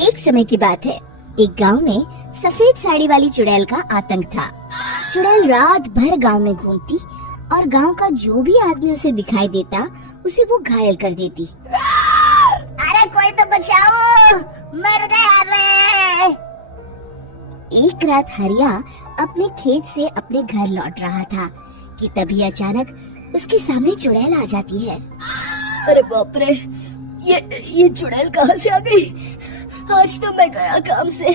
एक समय की बात है, एक गांव में सफेद साड़ी वाली चुड़ैल का आतंक था। चुड़ैल रात भर गांव में घूमती और गांव का जो भी आदमी उसे दिखाई देता उसे वो घायल कर देती। अरे कोई तो बचाओ, मर गया रे। एक रात हरिया अपने खेत से अपने घर लौट रहा था कि तभी अचानक उसके सामने चुड़ैल आ जाती है। अरे बाप रे, ये चुड़ैल कहाँ से आ गई? आज तो मैं गया काम से।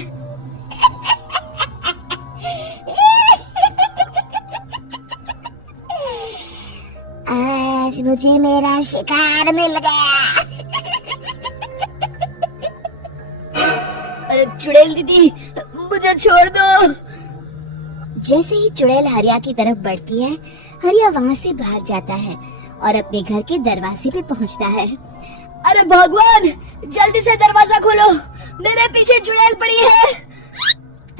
आज मुझे मेरा शिकार मिल गया। अरे चुड़ैल दीदी, मुझे छोड़ दो। जैसे ही चुड़ैल हरिया की तरफ बढ़ती है, हरिया वहाँ से भाग जाता है और अपने घर के दरवाजे पे पहुँचता है। अरे भगवान, जल्दी से दरवाजा खोलो, मेरे पीछे चुड़ैल पड़ी है।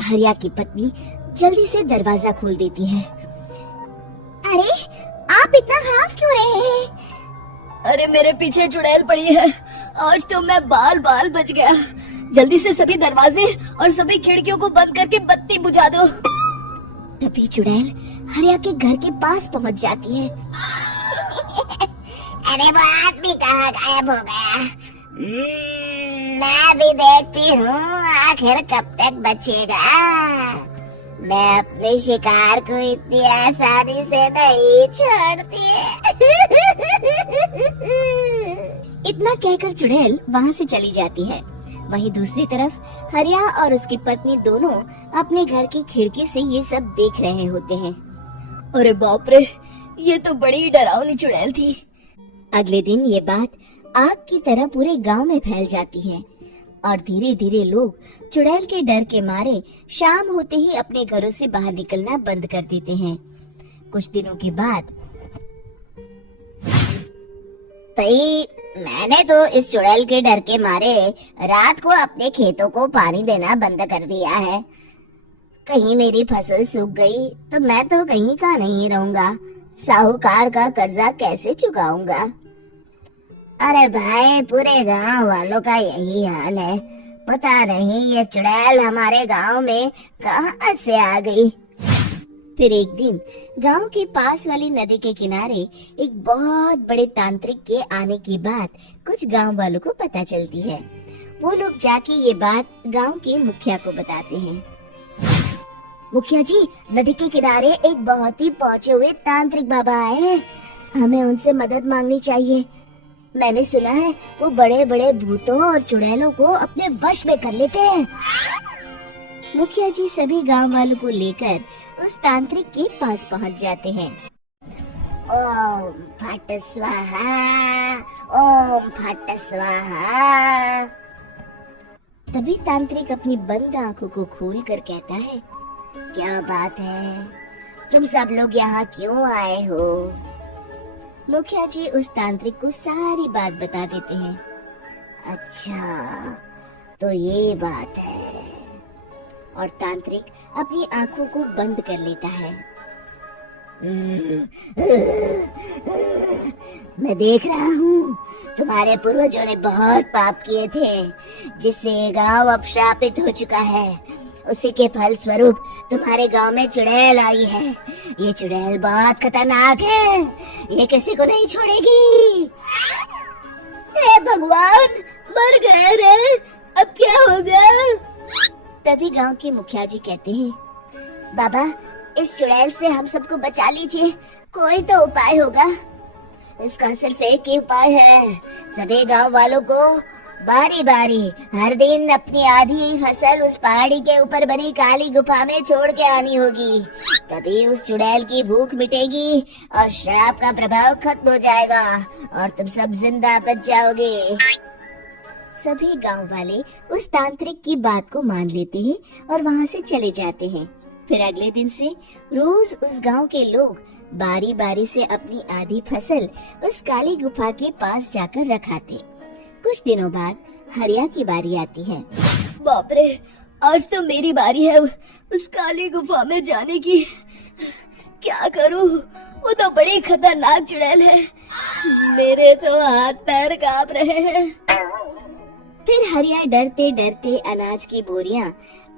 हरिया की पत्नी जल्दी से दरवाजा खोल देती है। अरे आप इतना हाफ क्यों रहे हैं? अरे मेरे पीछे चुड़ैल पड़ी है, आज तो मैं बाल बाल बच गया। जल्दी से सभी दरवाजे और सभी खिड़कियों को बंद करके बत्ती बुझा दो। तभी चुड़ैल हरिया के घर के पास पहुंच जाती है। अरे वो आदमी कहाँ गायब हो गया? मैं भी देखती हूँ आखिर कब तक बचेगा। मैं अपने शिकार को इतनी आसानी से नहीं छोड़ती। इतना कहकर चुड़ैल वहाँ से चली जाती है। वहीं दूसरी तरफ हरिया और उसकी पत्नी दोनों अपने घर की खिड़की से ये सब देख रहे होते हैं। अरे बाप रे, ये तो बड़ी डरावनी चुड़ैल थी। अगले दिन ये बात आग की तरह पूरे गांव में फैल जाती है और धीरे धीरे लोग चुड़ैल के डर के मारे शाम होते ही अपने घरों से बाहर निकलना बंद कर देते हैं। कुछ दिनों के बाद भाई, मैंने तो इस चुड़ैल के डर के मारे रात को अपने खेतों को पानी देना बंद कर दिया है। कहीं मेरी फसल सूख गई तो मैं तो कहीं का नहीं रहूंगा। साहूकार का कर्जा कैसे चुकाऊंगा? अरे भाई, पूरे गांव वालों का यही हाल है। पता नहीं ये चुड़ैल हमारे गांव में कहां से आ गई। फिर एक दिन गांव के पास वाली नदी के किनारे एक बहुत बड़े तांत्रिक के आने की बात कुछ गांव वालों को पता चलती है। वो लोग जाके ये बात गांव के मुखिया को बताते हैं। मुखिया जी, नदी के किनारे एक बहुत ही पहुंचे हुए तांत्रिक बाबा आए हैं। हमें उनसे मदद मांगनी चाहिए। मैंने सुना है वो बड़े बड़े भूतों और चुड़ैलों को अपने वश में कर लेते हैं। मुखिया जी सभी गांव वालों को लेकर उस तांत्रिक के पास पहुंच जाते हैं। ओम फट स्वाहा, ओम फट स्वाहा। तभी तांत्रिक अपनी बंद आंखों को खोलकर कहता है, क्या बात है? तुम सब लोग यहाँ क्यों आए हो? मुखिया जी उस तांत्रिक को सारी बात बता देते हैं। अच्छा, तो ये बात है। और तांत्रिक अपनी आंखों को बंद कर लेता है। मैं देख रहा हूँ तुम्हारे पूर्वजों ने बहुत पाप किए थे, जिससे गांव अब श्रापित हो चुका है। उसी के फल स्वरूप तुम्हारे गांव में चुड़ैल आई है। ये चुड़ैल बहुत खतरनाक है, ये किसी को नहीं छोड़ेगी। हे भगवान, मर गए रे, अब क्या हो गया? तभी गांव के मुखिया जी कहते हैं, बाबा, इस चुड़ैल से हम सबको बचा लीजिए। कोई तो उपाय होगा। इसका सिर्फ एक ही उपाय है। सभी गांव वालों को बारी बारी हर दिन अपनी आधी फसल उस पहाड़ी के ऊपर बनी काली गुफा में छोड़ के आनी होगी। तभी उस चुड़ैल की भूख मिटेगी और श्राप का प्रभाव खत्म हो जाएगा और तुम सब जिंदा बच जाओगे। सभी गांव वाले उस तांत्रिक की बात को मान लेते हैं और वहां से चले जाते हैं। फिर अगले दिन से रोज उस गांव के लोग बारी बारी से अपनी आधी फसल उस काली गुफा के पास जाकर रखाते। कुछ दिनों बाद हरिया की बारी आती है। बाप रे, आज तो मेरी बारी है उस काली गुफा में जाने की। क्या करूं? वो तो बड़ी खतरनाक चुड़ैल है। मेरे तो हाथ पैर कांप रहे हैं। फिर हरिया डरते डरते अनाज की बोरियां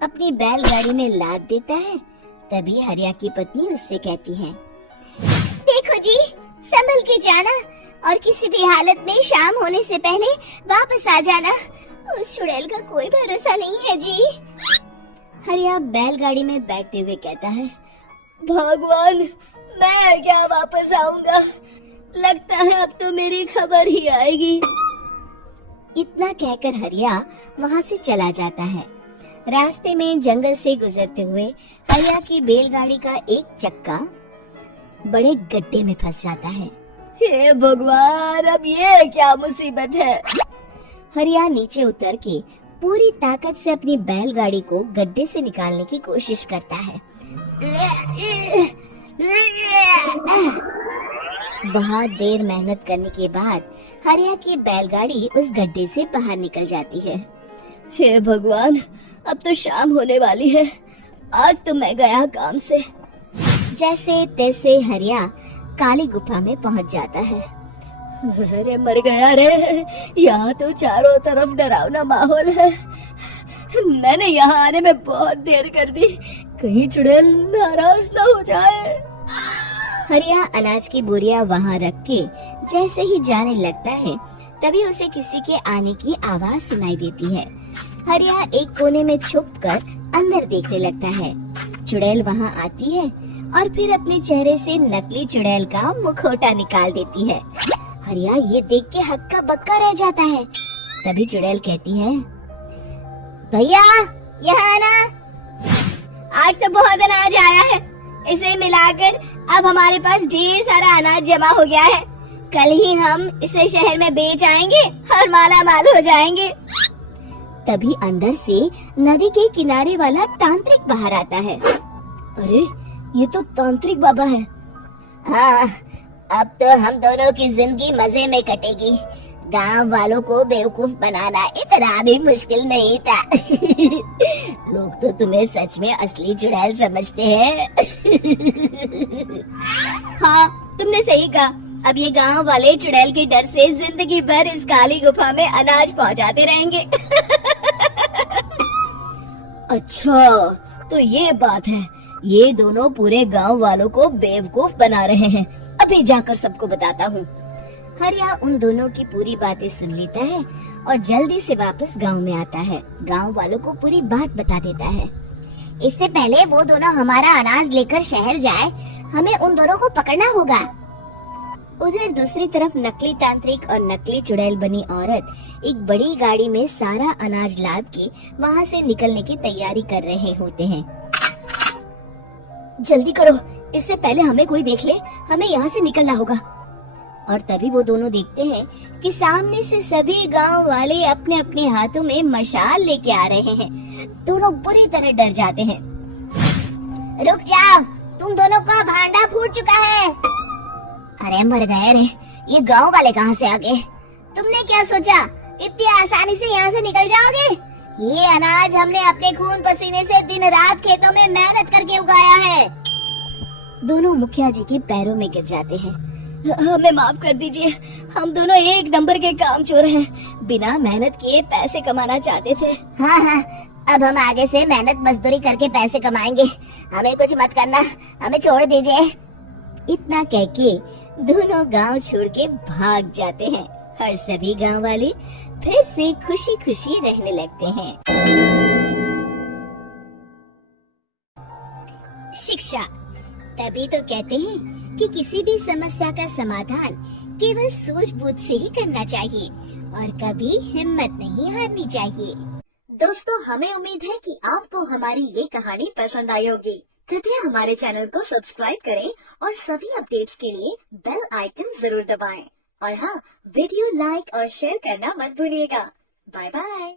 अपनी बैलगाड़ी में लाद देता है। तभी हरिया की पत्नी उससे कहती है, देखो जी, संभल के जाना और किसी भी हालत में शाम होने से पहले वापस आ जाना। उस चुड़ैल का कोई भरोसा नहीं है जी। हरिया बैलगाड़ी में बैठते हुए कहता है, भगवान, मैं क्या वापस आऊंगा? लगता है अब तो मेरी खबर ही आएगी। इतना कहकर हरिया वहाँ से चला जाता है। रास्ते में जंगल से गुजरते हुए हरिया की बैलगाड़ी का एक चक्का बड़े गड्ढे में फंस जाता है। हे भगवान, अब ये क्या मुसीबत है? हरिया नीचे उतर के पूरी ताकत से अपनी बैलगाड़ी को गड्ढे से निकालने की कोशिश करता है। बहुत देर मेहनत करने के बाद हरिया की बैलगाड़ी उस गड्ढे से बाहर निकल जाती है। हे भगवान, अब तो शाम होने वाली है। आज तो मैं गया काम से। जैसे तैसे हरिया काली गुफा में पहुंच जाता है। अरे मर गया रे, यहाँ तो चारों तरफ डरावना माहौल है। मैंने यहाँ आने में बहुत देर कर दी, कहीं चुड़ैल नाराज ना हो जाए। हरिया अनाज की बोरियां वहाँ रख के जैसे ही जाने लगता है, तभी उसे किसी के आने की आवाज सुनाई देती है। हरिया एक कोने में छुपकर अंदर देखने लगता है। चुड़ैल वहाँ आती है और फिर अपने चेहरे से नकली चुड़ैल का मुखौटा निकाल देती है। हरिया ये देख के हक्का बक्का रह जाता है। तभी चुड़ैल कहती है, भैया यहाँ आना, आज तो बहुत अनाज आया है। इसे मिलाकर अब हमारे पास ढेर सारा अनाज जमा हो गया है। कल ही हम इसे शहर में बेच आएंगे और माला माल हो जाएंगे। तभी अंदर से नदी के किनारे वाला तांत्रिक बाहर आता है। अरे, ये तो तांत्रिक बाबा है। हाँ, अब तो हम दोनों की जिंदगी मजे में कटेगी। गांव वालों को बेवकूफ बनाना इतना भी मुश्किल नहीं था। लोग तो तुम्हें सच में असली चुड़ैल समझते हैं। हाँ, तुमने सही कहा। अब ये गांव वाले चुड़ैल के डर से जिंदगी भर इस काली गुफा में अनाज पहुंचाते रहेंगे। अच्छा, तो ये बात है। ये दोनों पूरे गांव वालों को बेवकूफ बना रहे हैं। अभी जाकर सबको बताता हूँ। हरिया उन दोनों की पूरी बातें सुन लेता है और जल्दी से वापस गांव में आता है। गांव वालों को पूरी बात बता देता है। इससे पहले वो दोनों हमारा अनाज लेकर शहर जाए, हमें उन दोनों को पकड़ना होगा। उधर दूसरी तरफ नकली तांत्रिक और नकली चुड़ैल बनी औरत एक बड़ी गाड़ी में सारा अनाज लाद के वहाँ से निकलने की तैयारी कर रहे होते हैं। जल्दी करो, इससे पहले हमें कोई देख ले। हमें यहाँ से निकलना होगा। और तभी वो दोनों देखते हैं कि सामने से सभी गांव वाले अपने अपने हाथों में मशाल लेके आ रहे हैं। दोनों बुरी तरह डर जाते हैं। रुक जाओ, तुम दोनों का भांडा फूट चुका है। अरे मर गए रे, ये गांव वाले कहाँ से आ गए? तुमने क्या सोचा इतनी आसानी से यहाँ से निकल जाओगे? ये अनाज हमने अपने खून पसीने से दिन रात खेतों में मेहनत करके उगाया है। दोनों मुखिया जी के पैरों में गिर जाते हैं। हमें माफ कर दीजिए, हम दोनों एक नंबर के काम चोर हैं। बिना मेहनत किए पैसे कमाना चाहते थे। हाँ हाँ, अब हम आगे से मेहनत मजदूरी करके पैसे कमाएंगे। हमें कुछ मत करना, हमें छोड़ दीजिए। इतना कह के दोनों गांव छोड़ के भाग जाते हैं और सभी गांव वाले फिर से खुशी खुशी रहने लगते हैं। शिक्षा, तभी तो कहते हैं कि किसी भी समस्या का समाधान केवल सूझबूझ से ही करना चाहिए और कभी हिम्मत नहीं हारनी चाहिए। दोस्तों, हमें उम्मीद है कि आपको हमारी ये कहानी पसंद आई होगी। कृपया हमारे चैनल को सब्सक्राइब करें और सभी अपडेट्स के लिए बेल आइकन जरूर दबाएं। और हाँ, वीडियो लाइक और शेयर करना मत भूलिएगा। Bye bye.